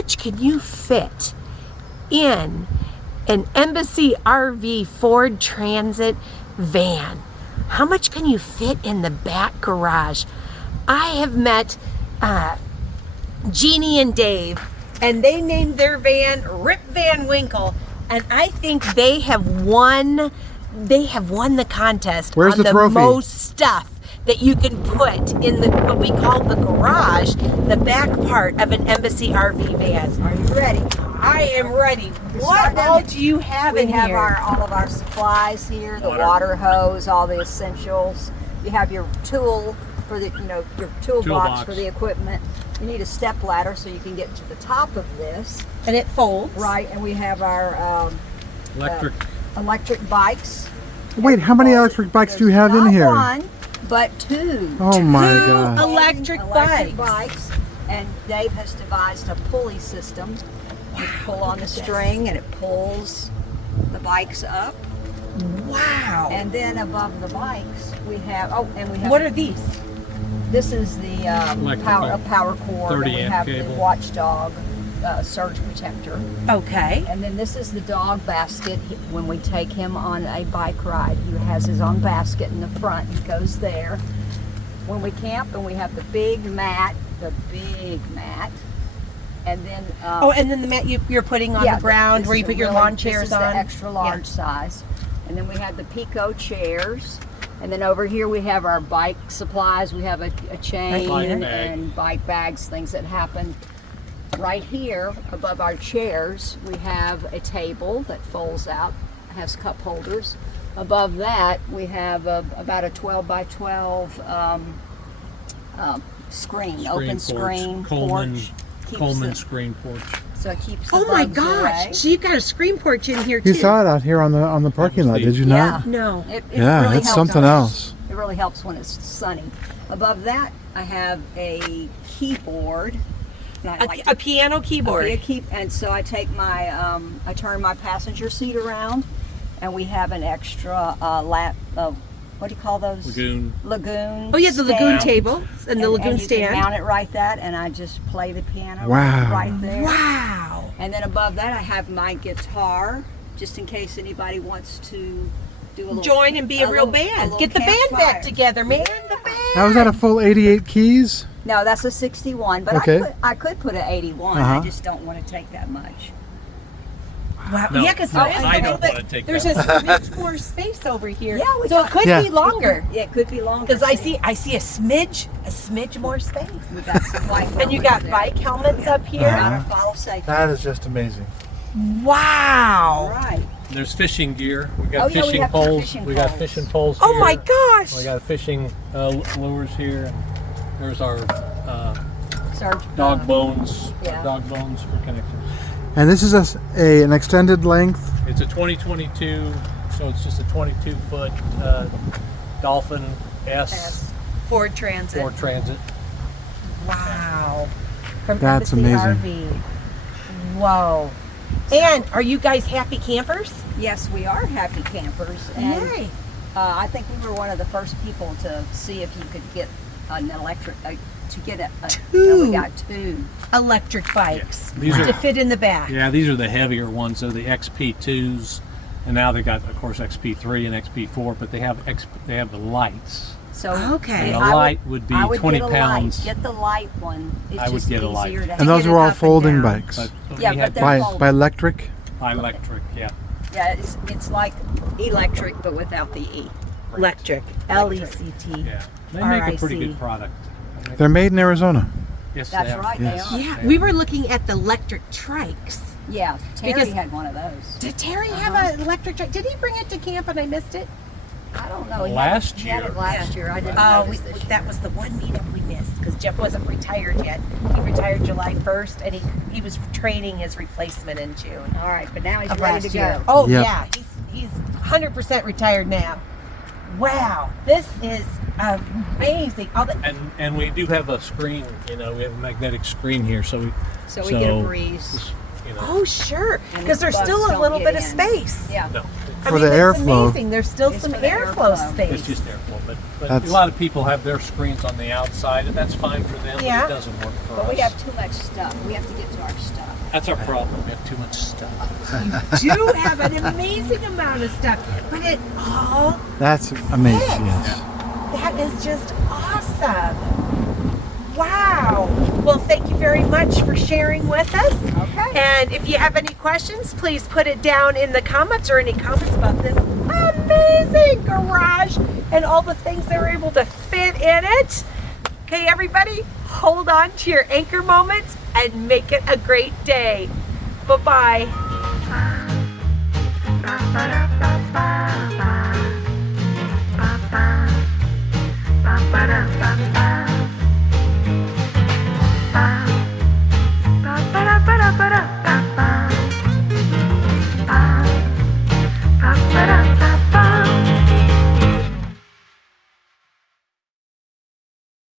much can you fit in an Embassy RV Ford Transit van? How much can you fit in the back garage? I have met Jeannie and Dave, and they named their van Rip Van Winkle, and I think they have won the contest. Where's on the trophy? Most stuff that you can put in the what we call the garage, the back part of an Embassy RV van. Are you ready? I am ready. What all do you have in here? We have all of our supplies here, the water hose, all the essentials. You have your tool for the, your toolbox for the equipment. You need a step ladder so you can get to the top of this. And it folds. Right, and we have our electric bikes. Wait, how many electric bikes do you have in here? Not one, but two. Oh my God. Electric bikes. And Dave has devised a pulley system. You pull on the string and it pulls the bikes up. Wow. And then above the bikes we have, what are these? This is the power cord. 30 and we amp have cable. the watchdog surge protector. Okay. And then this is the dog basket. When we take him on a bike ride, he has his own basket in the front. He goes there. When we camp, and we have the big mat, and then and then the mat you're putting on the ground where you put your lawn chairs on. This is the extra large size. And then we have the Pico chairs. And then over here we have our bike supplies. We have a chain and bike bags, things that happen. Right here above our chairs we have a table that folds out, has cup holders. Above that we have about a 12 by 12 screen, open screen porch. Coleman screen porch. So it keeps the Oh my bugs gosh! away. So you've got a screen porch in here too. You saw it out here on the parking lot, did you not? No. It Yeah, really that's helps something when else. It really helps when it's sunny. Above that, I have a keyboard. And A piano keyboard. And so I take my, I turn my passenger seat around, and we have an extra what do you call those? Lagoon. Oh yeah, the lagoon stand. table and the lagoon and you stand. can mount it right that, and I just play the piano Wow. right there. Wow. And then above that, I have my guitar, just in case anybody wants to do a little, Join and be a real band. Get the band campfire. back together, man. The band. Now, is that a full 88 keys? No, that's a 61, but Okay. I could put an 81. I just don't want to take that much. Wow. No, Yeah, because I don't want to take there's that. a smidge more space over here. Yeah, we so got- it could Yeah. be longer. Yeah, it could be longer. Because I see a smidge more space. We got some white And you got there. bike helmets up here. Gotta follow safety. That is just amazing. Wow. Right. There's fishing gear. We Oh, got yeah, we fishing have poles. fishing We got poles. fishing poles here. Oh my gosh. We got fishing lures here. There's our Surge dog bones. Yeah. Dog bones for connectors. And this is an extended length. It's a 2022, so it's just a 22-foot Dolphin S Ford Transit. Ford Transit. Wow. From That's Embassy amazing. RV. Whoa. And are you guys happy campers? Yes, we are happy campers. And Yay. I think we were one of the first people to see if you could get an electric, we got two. Electric bikes These to are- fit in the back. Yeah, these are the heavier ones. They're the XP2s, and now they got, of course, XP3 and XP4, but they have the lights. So Okay. And the I light would be I would 20 get a pounds. Light. Get the light one. It's I would just get a light. easier to And those get are it all up and folding down. bikes. Yeah, we but had they're By folding. electric? by electric, yeah. Yeah, it's like electric, but without the E. Electric. L-E-C-T. Yeah. They make a pretty RIC. good product. They're made in Arizona. Yes, That's they are. right, Yes. they are. Yeah, we were looking at the electric trikes. Yeah, Terry Because- had one of those. Did Terry have an electric trike? Did he bring it to camp and I missed it? I don't know. He Last had it year. last year. I didn't Oh, notice this year. that was the one meetup we missed because Jeff wasn't retired yet. He retired July 1st and he was training his replacement in June. All right, but now he's Of ready last to year. go. Oh Yep. yeah, he's 100% retired now. Wow, this is amazing. And we do have a screen, we have a magnetic screen here, so we So we get a breeze. you know, Oh sure, And because the there's bugs still a don't little get bit of in. space. Yeah. no, For the airflow. Amazing. There's still It's some for the airflow airflow. space. It's just airflow, but That's- a lot of people have their screens on the outside, and that's fine for them. Yeah. But it doesn't work for But us. we have too much stuff. We have to get to our stuff. That's our problem. We have too much stuff. You do have an amazing amount of stuff, but it all That's amazing. fits. Yes. That is just awesome. Wow. Well, thank you very much for sharing with us. Okay. And if you have any questions, please put it down in the comments or any comments about this amazing garage and all the things they were able to fit in it. Okay, everybody, hold on to your anchor moments and make it a great day. Bye-bye.